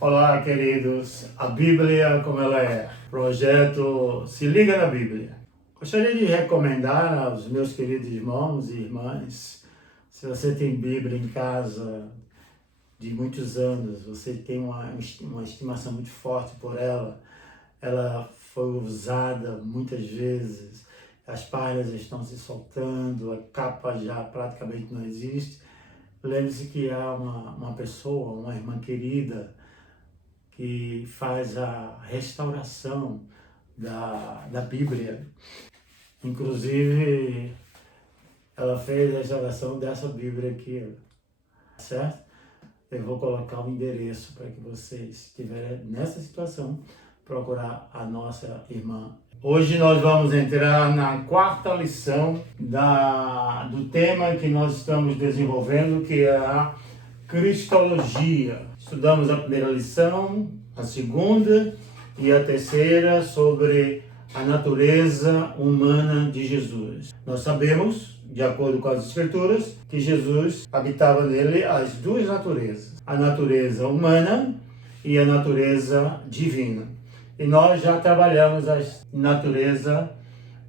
Olá, queridos. A Bíblia como ela é. Projeto Se Liga na Bíblia. Gostaria de recomendar aos meus queridos irmãos e irmãs, se você tem Bíblia em casa de muitos anos, você tem uma estimação muito forte por ela foi usada muitas vezes, as páginas estão se soltando, a capa já praticamente não existe. Lembre-se que há uma pessoa, uma irmã querida, que faz a restauração da Bíblia. Inclusive, ela fez a restauração dessa Bíblia aqui, certo? Eu vou colocar o endereço para que vocês, se estiverem nessa situação, procurar a nossa irmã. Hoje nós vamos entrar na quarta lição do tema que nós estamos desenvolvendo, que é a Cristologia. Estudamos a primeira lição, a segunda e a terceira sobre a natureza humana de Jesus. Nós sabemos, de acordo com as Escrituras, que Jesus habitava nele as duas naturezas, a natureza humana e a natureza divina. E nós já trabalhamos a natureza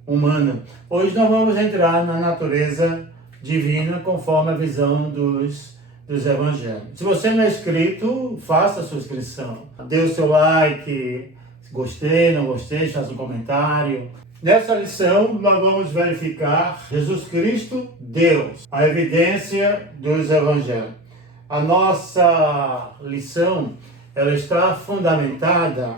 humana. Hoje nós vamos entrar na natureza divina conforme a visão dos evangelhos. Se você não é inscrito, faça a sua inscrição. Dê o seu like, se gostei, não gostei, faça um comentário. Nessa lição, nós vamos verificar Jesus Cristo, Deus, a evidência dos evangelhos. A nossa lição, ela está fundamentada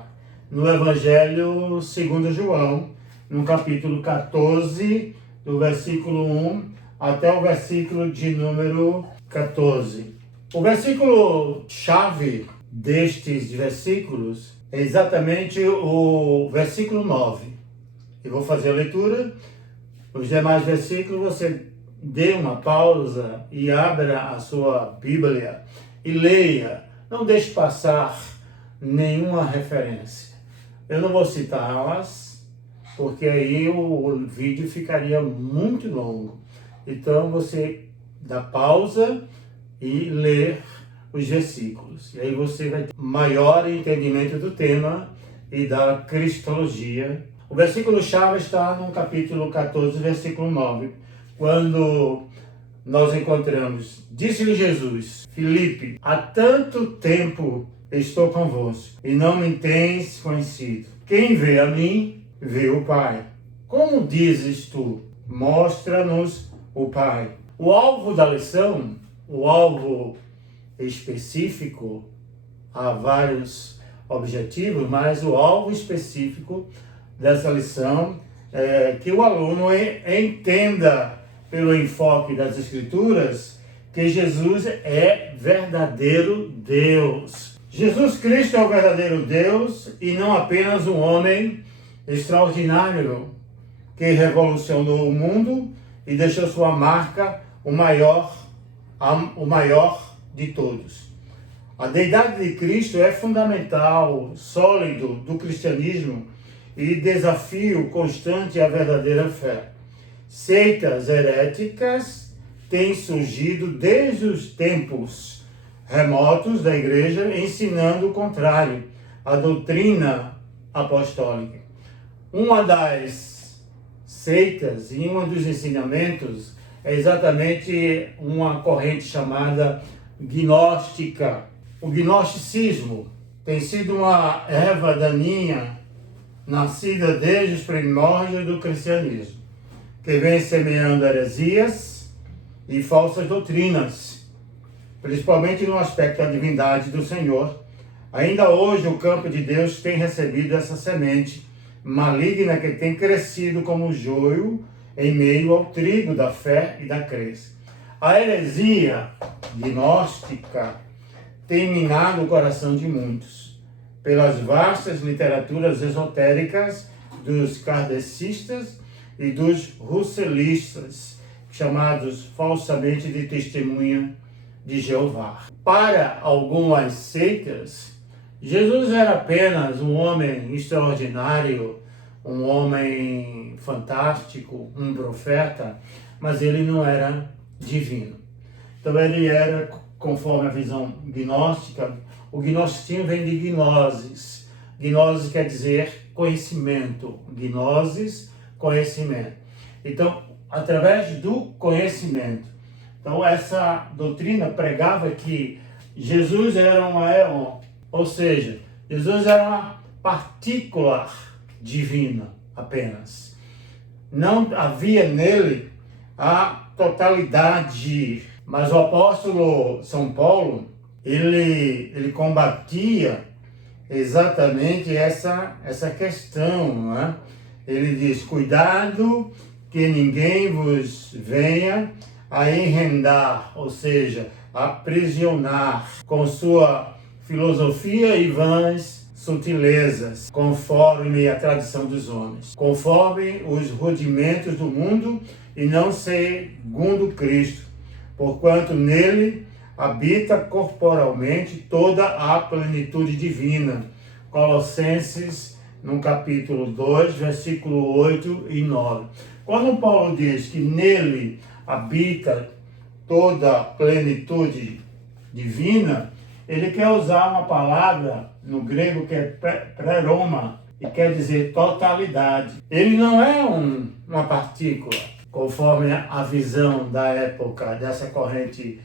no Evangelho segundo João, no capítulo 14, do versículo 1 até o versículo de número 14. O versículo chave destes versículos é exatamente o versículo 9. Eu vou fazer a leitura. Os demais versículos você dê uma pausa e abra a sua Bíblia e leia. Não deixe passar nenhuma referência. Eu não vou citá-las, porque aí o vídeo ficaria muito longo. Então você dá pausa e lê os versículos. E aí você vai ter maior entendimento do tema e da cristologia. O versículo-chave está no capítulo 14, versículo 9, quando nós encontramos: disse-lhe Jesus, Filipe, há tanto tempo estou convosco e não me tens conhecido. Quem vê a mim, vê o Pai. Como dizes tu, mostra-nos o Pai. O alvo da lição, o alvo específico, há vários objetivos, mas o alvo específico dessa lição é que o aluno entenda, pelo enfoque das Escrituras, que Jesus é verdadeiro Deus. Jesus Cristo é o verdadeiro Deus e não apenas um homem extraordinário que revolucionou o mundo e deixou sua marca, o maior de todos. A deidade de Cristo é fundamental, sólido do cristianismo e desafio constante à verdadeira fé. Seitas heréticas têm surgido desde os tempos remotos da igreja, ensinando o contrário, a doutrina apostólica. Uma das seitas e um dos ensinamentos é exatamente uma corrente chamada gnóstica. O gnosticismo tem sido uma erva daninha nascida desde os primórdios do cristianismo, que vem semeando heresias e falsas doutrinas, principalmente no aspecto da divindade do Senhor. Ainda hoje o campo de Deus tem recebido essa semente maligna que tem crescido como joio em meio ao trigo da fé e da crença. A heresia gnóstica tem minado o coração de muitos, pelas vastas literaturas esotéricas dos kardecistas e dos russelistas, chamados falsamente de testemunha de Jeová. Para algumas seitas, Jesus era apenas um homem extraordinário, um homem fantástico, um profeta, mas ele não era divino. Então ele era conforme a visão gnóstica, o gnosticismo vem de gnosis. Gnosis quer dizer conhecimento. Gnosis, conhecimento. Então, através do conhecimento. Então, essa doutrina pregava que Jesus era um aeon, ou seja, Jesus era uma partícula divina apenas. Não havia nele a totalidade. Mas o apóstolo São Paulo, ele combatia exatamente essa questão, não é? Ele diz, cuidado que ninguém vos venha a enredar, ou seja, aprisionar com sua filosofia e vãs sutilezas, conforme a tradição dos homens, conforme os rudimentos do mundo e não segundo Cristo, porquanto nele habita corporalmente toda a plenitude divina. Colossenses, no capítulo 2, versículo 8 e 9. Quando Paulo diz que nele habita toda a plenitude divina, ele quer usar uma palavra no grego que é pleroma, e quer dizer totalidade. Ele não é uma partícula, conforme a visão da época desta corrente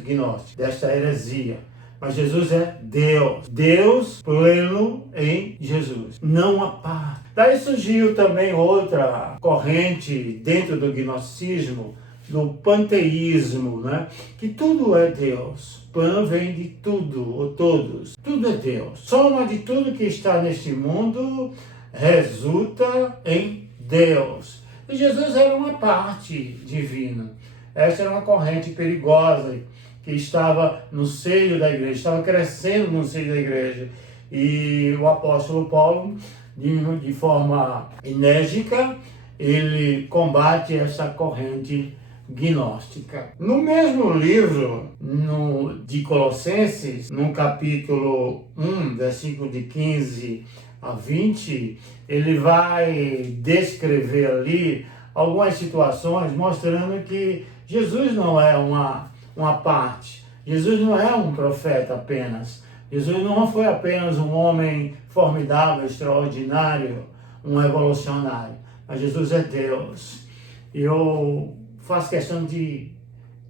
gnóstica, desta heresia. Mas Jesus é Deus. Deus pleno em Jesus. Não a parte. Daí surgiu também outra corrente dentro do gnosticismo, do panteísmo, né? Que tudo é Deus. Pan vem de tudo, ou todos. Tudo é Deus. Soma de tudo que está neste mundo resulta em Deus. E Jesus era uma parte divina. Essa era uma corrente perigosa que estava no seio da igreja, estava crescendo no seio da igreja. E o apóstolo Paulo, de forma enérgica, ele combate essa corrente gnóstica. No mesmo livro, de Colossenses, no capítulo 1, versículo de 15 a 20, ele vai descrever ali algumas situações mostrando que Jesus não é uma parte. Jesus não é um profeta apenas. Jesus não foi apenas um homem formidável, extraordinário, um revolucionário. Mas Jesus é Deus. E eu faço questão de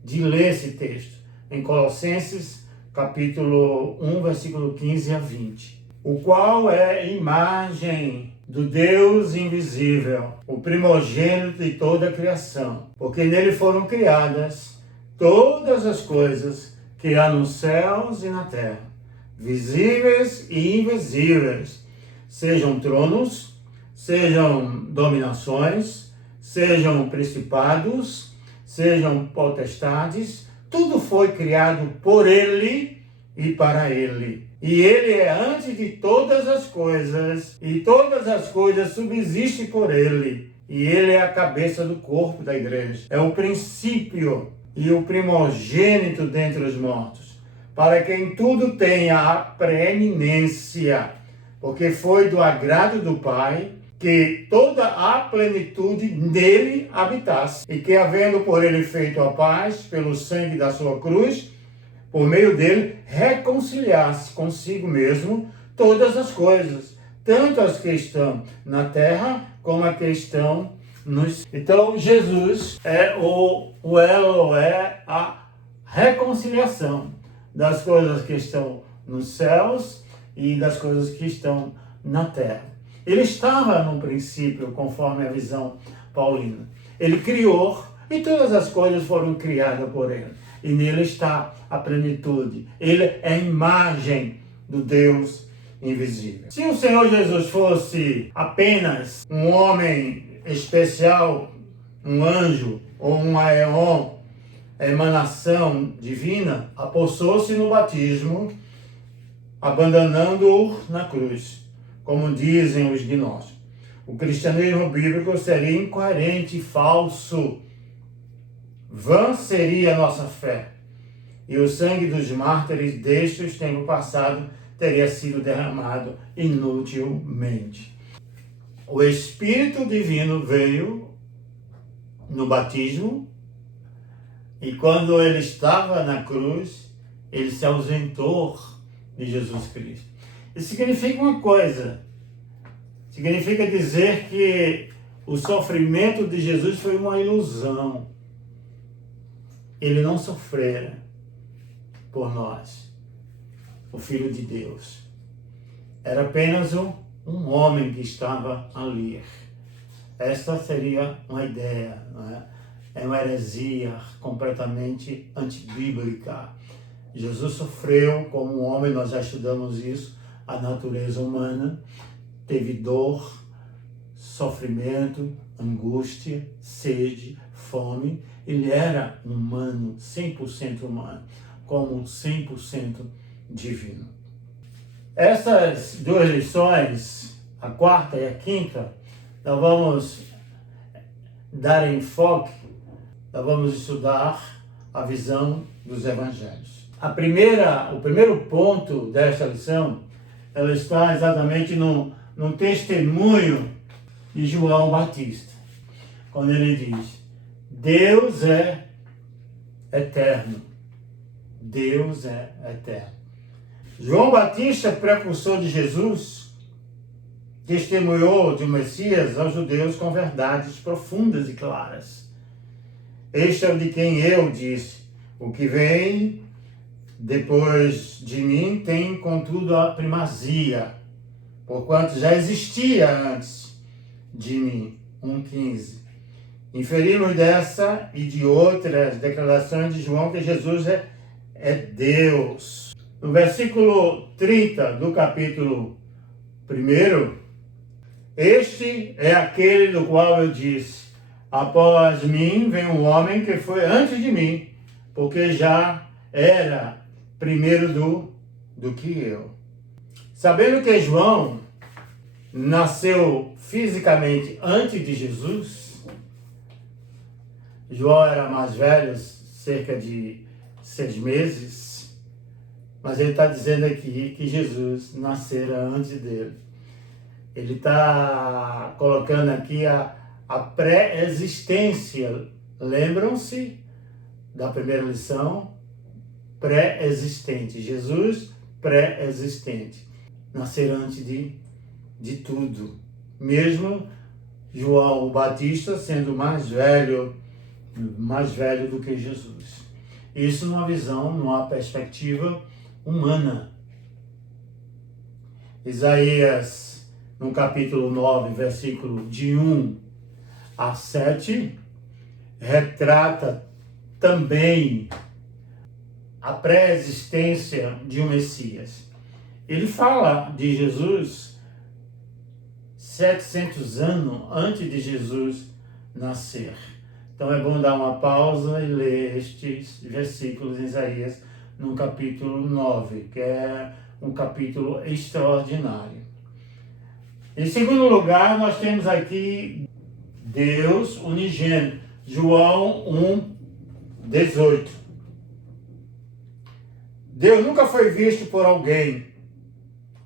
ler esse texto em Colossenses, capítulo 1, versículo 15 a 20. O qual é imagem do Deus invisível, o primogênito de toda a criação, porque nele foram criadas todas as coisas que há nos céus e na terra, visíveis e invisíveis, sejam tronos, sejam dominações, sejam principados, sejam potestades, tudo foi criado por ele e para ele. E ele é antes de todas as coisas, e todas as coisas subsistem por ele. E ele é a cabeça do corpo da igreja. É o princípio e o primogênito dentre os mortos, para que em tudo tenha a preeminência, porque foi do agrado do Pai que toda a plenitude nele habitasse, e que, havendo por ele feito a paz pelo sangue da sua cruz, por meio dele, reconciliasse consigo mesmo todas as coisas, tanto as que estão na terra, como as que estão nos... Então, Jesus é o elo, é a reconciliação das coisas que estão nos céus e das coisas que estão na terra. Ele estava no princípio, conforme a visão paulina. Ele criou e todas as coisas foram criadas por ele. E nele está a plenitude. Ele é a imagem do Deus invisível. Se o Senhor Jesus fosse apenas um homem especial, um anjo ou um aeon, emanação divina, apossou-se no batismo, abandonando-o na cruz, como dizem os gnósticos. O cristianismo bíblico seria incoerente e falso. Vã seria a nossa fé, e o sangue dos mártires destes tempos passados teria sido derramado inutilmente. O Espírito Divino veio no batismo, E quando ele estava na cruz, ele se ausentou de Jesus Cristo. Isso significa uma coisa. Significa dizer que o sofrimento de Jesus foi uma ilusão. Ele não sofrera por nós, o Filho de Deus. Era apenas um homem que estava ali. Esta seria uma ideia, não é? É uma heresia completamente antibíblica. Jesus sofreu como um homem, nós já estudamos isso, a natureza humana, teve dor, sofrimento, angústia, sede, fome. Ele era humano, 100% humano, como 100% divino. Essas duas lições, a quarta e a quinta, nós vamos dar enfoque, nós vamos estudar a visão dos evangelhos. O primeiro ponto desta lição, ela está exatamente no testemunho de João Batista, quando ele diz: Deus é eterno. Deus é eterno. João Batista, precursor de Jesus, testemunhou de um Messias aos judeus com verdades profundas e claras. Este é o de quem eu disse: o que vem depois de mim tem, contudo, a primazia, porquanto já existia antes de mim. 1,15. Inferimos dessa e de outras declarações de João que Jesus é Deus. No versículo 30 do capítulo 1, este é aquele do qual eu disse: após mim vem um homem que foi antes de mim, porque já era primeiro do que eu. Sabendo que João nasceu fisicamente antes de Jesus, João era mais velho, cerca de 6 meses, mas ele está dizendo aqui que Jesus nascera antes dele. Ele está colocando aqui a pré-existência. Lembram-se da primeira lição? Pré-existente. Jesus pré-existente. Nascer antes de tudo. Mesmo João Batista sendo mais velho do que Jesus. Isso numa visão, numa perspectiva humana. Isaías, no capítulo 9, versículo de 1 a 7, retrata também a pré-existência de um Messias. Ele fala de Jesus 700 anos antes de Jesus nascer. Então é bom dar uma pausa e ler estes versículos em Isaías no capítulo 9, que é um capítulo extraordinário. Em segundo lugar, nós temos aqui Deus unigênito, João 1,18. Deus nunca foi visto por alguém.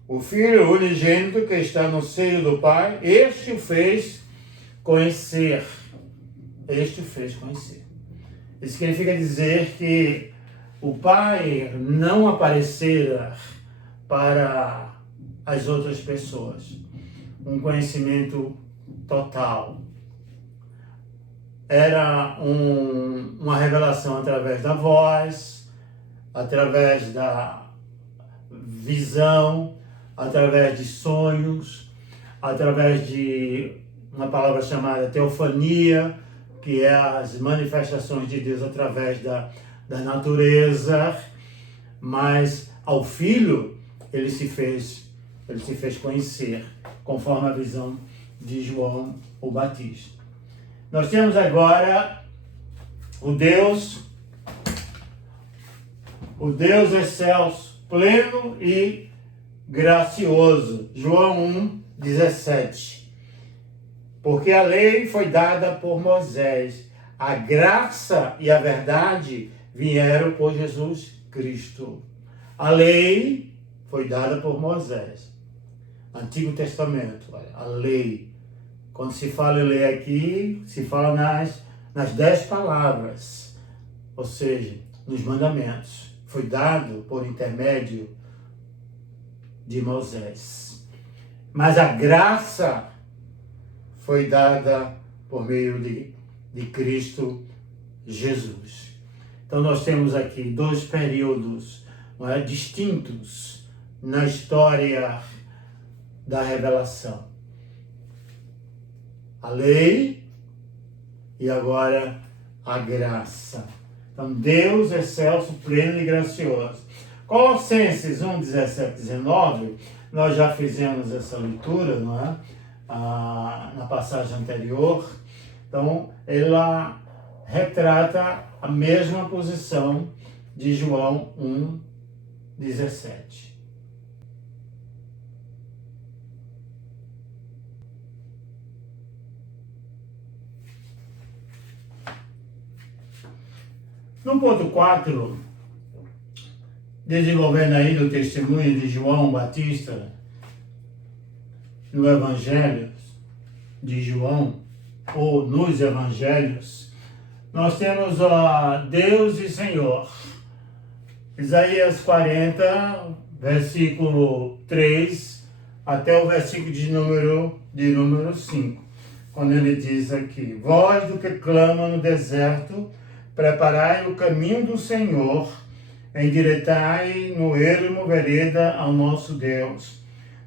O Filho unigênito que está no seio do Pai, este o fez conhecer. Este o fez conhecer. Isso significa dizer que o Pai não aparecera para as outras pessoas. Um conhecimento total. Era uma revelação através da voz, através da visão, através de sonhos, através de uma palavra chamada teofania, que é as manifestações de Deus através da natureza, mas ao Filho ele se fez conhecer, conforme a visão de João o Batista. Nós temos agora o Deus excelso, pleno e gracioso. João 1,17. Porque a lei foi dada por Moisés, a graça e a verdade vieram por Jesus Cristo. A lei foi dada por Moisés. Antigo Testamento, a lei. Quando se fala em lei aqui, se fala nas 10 palavras. ou seja, nos mandamentos. Foi dado por intermédio de Moisés. Mas a graça foi dada por meio de Cristo Jesus. Então nós temos aqui dois períodos, não é, distintos na história da revelação. A lei e agora a graça. Então Deus é excelso, pleno e gracioso. Colossenses 1, 17, 19, nós já fizemos essa leitura, não é? Na passagem anterior. Então ela retrata a mesma posição de João 1, 17. No ponto 4, desenvolvendo ainda o testemunho de João Batista no Evangelho de João, ou nos Evangelhos, nós temos Deus e Senhor. Isaías 40, versículo 3, até o versículo de número 5, quando ele diz aqui: voz do que clama no deserto, preparai o caminho do Senhor, endireitai no ermo vereda ao nosso Deus.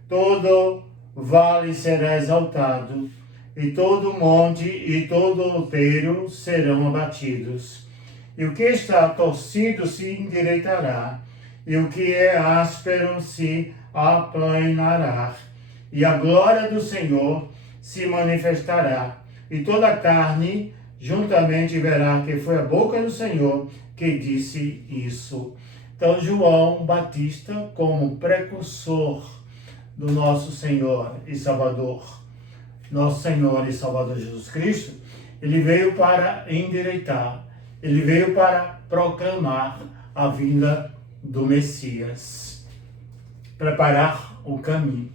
Todo vale será exaltado, e todo monte e todo outeiro serão abatidos. E o que está torcido se endireitará, e o que é áspero se aplanará. E a glória do Senhor se manifestará, e toda a carne juntamente verá que foi a boca do Senhor que disse isso. Então João Batista, como precursor do nosso Senhor e Salvador, nosso Senhor e Salvador Jesus Cristo, ele veio para endireitar, ele veio para proclamar a vinda do Messias, preparar o caminho.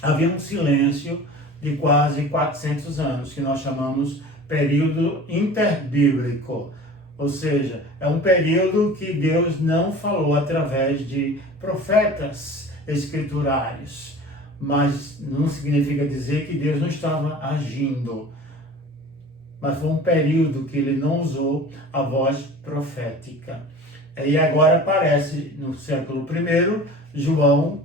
Havia um silêncio de quase 400 anos, que nós chamamos período interbíblico, ou seja, é um período que Deus não falou através de profetas escriturários, mas não significa dizer que Deus não estava agindo, mas foi um período que ele não usou a voz profética. E agora aparece no século I, João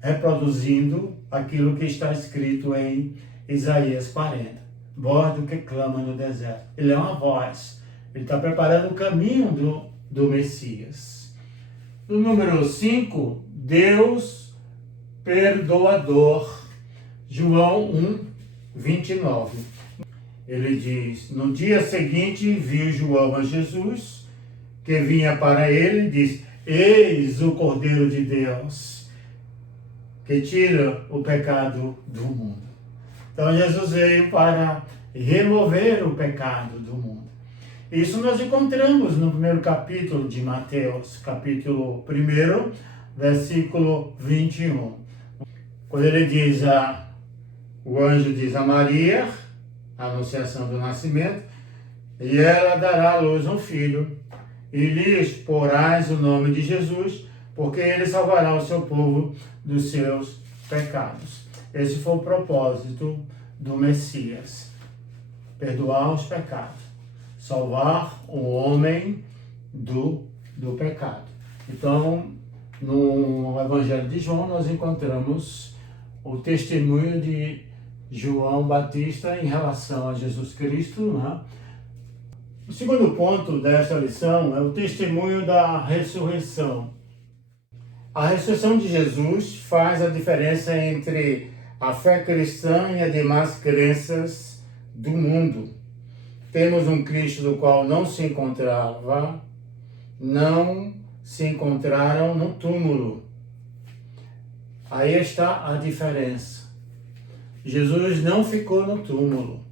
reproduzindo aquilo que está escrito em Isaías 40. Voz do que clama no deserto. Ele é uma voz. Ele está preparando o caminho do Messias. No número 5, Deus perdoador. João 1, 29. Ele diz: no dia seguinte viu João a Jesus, que vinha para ele, e disse: eis o Cordeiro de Deus, que tira o pecado do mundo. Então Jesus veio para remover o pecado do mundo. Isso nós encontramos no primeiro capítulo de Mateus, capítulo 1, versículo 21. Quando ele diz, o anjo diz a Maria, a anunciação do nascimento, e ela dará à luz um filho, e lhes porás o nome de Jesus, porque ele salvará o seu povo dos seus pecados. Esse foi o propósito do Messias: perdoar os pecados, salvar o homem do pecado. Então, no Evangelho de João, nós encontramos o testemunho de João Batista em relação a Jesus Cristo, né? O segundo ponto desta lição é o testemunho da ressurreição. A ressurreição de Jesus faz a diferença entre a fé cristã e as demais crenças do mundo. Temos um Cristo do qual não se encontraram no túmulo. Aí está a diferença. Jesus não ficou no túmulo.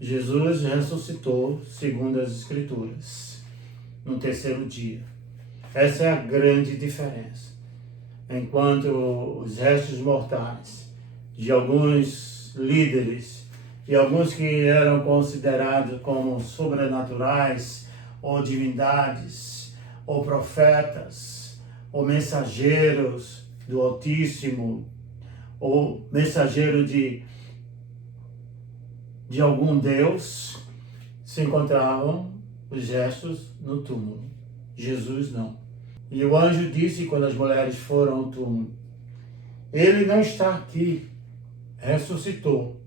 Jesus ressuscitou, segundo as Escrituras, no terceiro dia. Essa é a grande diferença. Enquanto os restos mortais de alguns líderes e alguns que eram considerados como sobrenaturais ou divindades, ou profetas, ou mensageiros do Altíssimo, ou mensageiro de algum Deus, se encontravam os gestos no túmulo. Jesus não. E o anjo disse quando as mulheres foram ao túmulo: ele não está aqui, ressuscitou,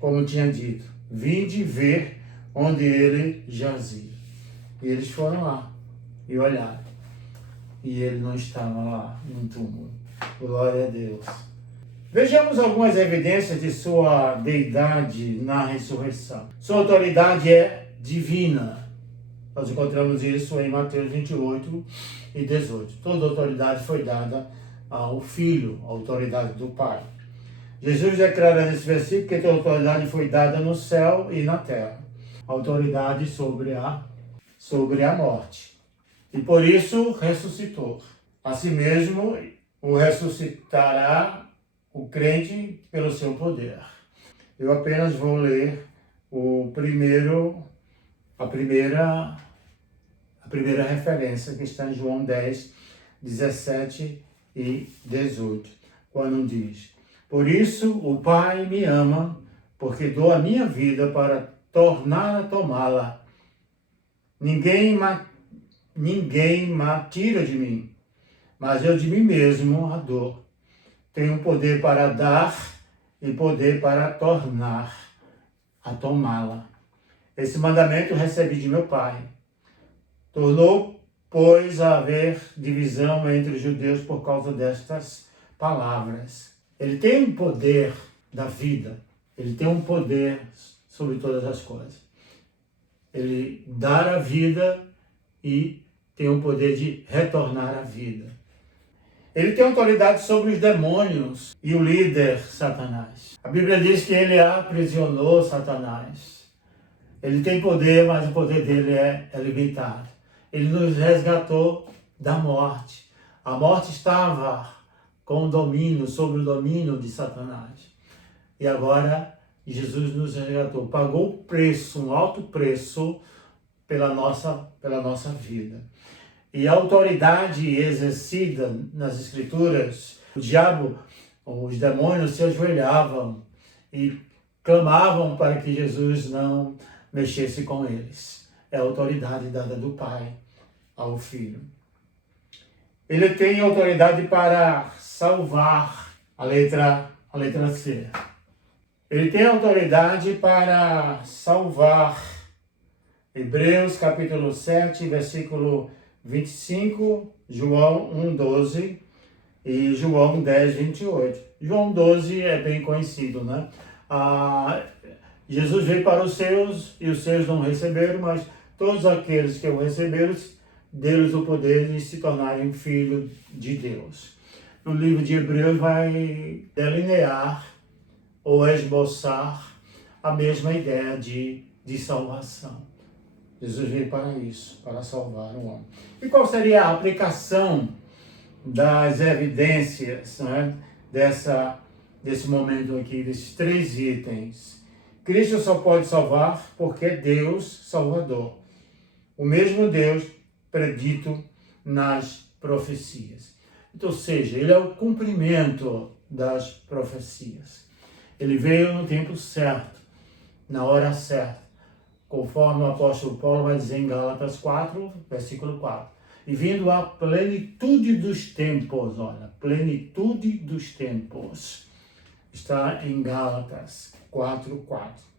como tinha dito. Vinde ver onde ele jazia. E eles foram lá e olharam. E ele não estava lá no túmulo. Glória a Deus. Vejamos algumas evidências de sua deidade na ressurreição. Sua autoridade é divina. Nós encontramos isso em Mateus 28 e 18. Toda autoridade foi dada ao Filho, a autoridade do Pai. Jesus declara nesse versículo que toda autoridade foi dada no céu e na terra. Autoridade sobre a morte. E por isso ressuscitou. Assim mesmo, o ressuscitará o crente pelo seu poder. Eu apenas vou ler a primeira referência, que está em João 10, 17 e 18, quando diz: por isso o Pai me ama, porque dou a minha vida para tornar a tomá-la. Ninguém me tira de mim, mas eu de mim mesmo a dou. Tenho poder para dar e poder para tornar a tomá-la. Esse mandamento recebi de meu Pai. Tornou, pois, a haver divisão entre os judeus por causa destas palavras. Ele tem um poder da vida. Ele tem um poder sobre todas as coisas. Ele dá a vida e tem o poder de retornar a vida. Ele tem autoridade sobre os demônios e o líder, Satanás. A Bíblia diz que ele aprisionou Satanás. Ele tem poder, mas o poder dele é limitado. Ele nos resgatou da morte. A morte estava sob o domínio de Satanás. E agora Jesus nos resgatou. Pagou o preço, um alto preço pela nossa vida. E a autoridade exercida nas Escrituras, o diabo, os demônios se ajoelhavam e clamavam para que Jesus não mexesse com eles. É a autoridade dada do Pai ao Filho. Ele tem autoridade para salvar, a letra C. Ele tem autoridade para salvar. Hebreus capítulo 7, versículo 25, João 1,12 e João 10, 28. João 12 é bem conhecido, né? Jesus veio para os seus e os seus não receberam, mas todos aqueles que o receberam, deu-lhes o poder de se tornarem filhos de Deus. No livro de Hebreus vai delinear ou esboçar a mesma ideia de salvação. Jesus veio para isso, para salvar o homem. E qual seria a aplicação das evidências, né, desse momento aqui, desses 3 itens? Cristo só pode salvar porque é Deus Salvador. O mesmo Deus predito nas profecias. Então, ou seja, ele é o cumprimento das profecias. Ele veio no tempo certo, na hora certa, conforme o apóstolo Paulo vai dizer em Gálatas 4, versículo 4. E vindo à plenitude dos tempos, olha, plenitude dos tempos. Está em Gálatas 4, 4.